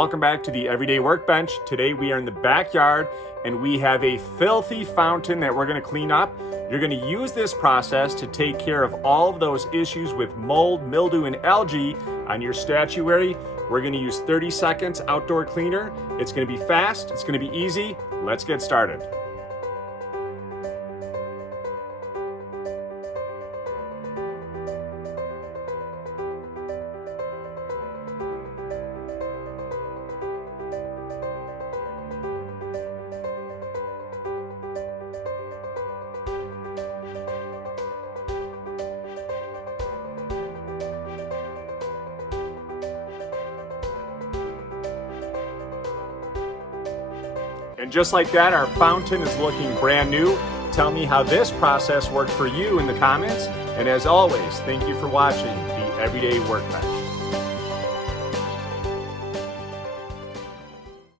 Welcome back to the Everyday Workbench. Today we are in the backyard and we have a filthy fountain that we're going to clean up. You're going to use this process to take care of all of those issues with mold, mildew, and algae on your statuary. We're going to use 30 seconds outdoor cleaner. It's going to be fast. It's going to be easy. Let's get started. And just like that, our fountain is looking brand new. Tell me how this process worked for you in the comments. And as always, thank you for watching the Everyday Workbench.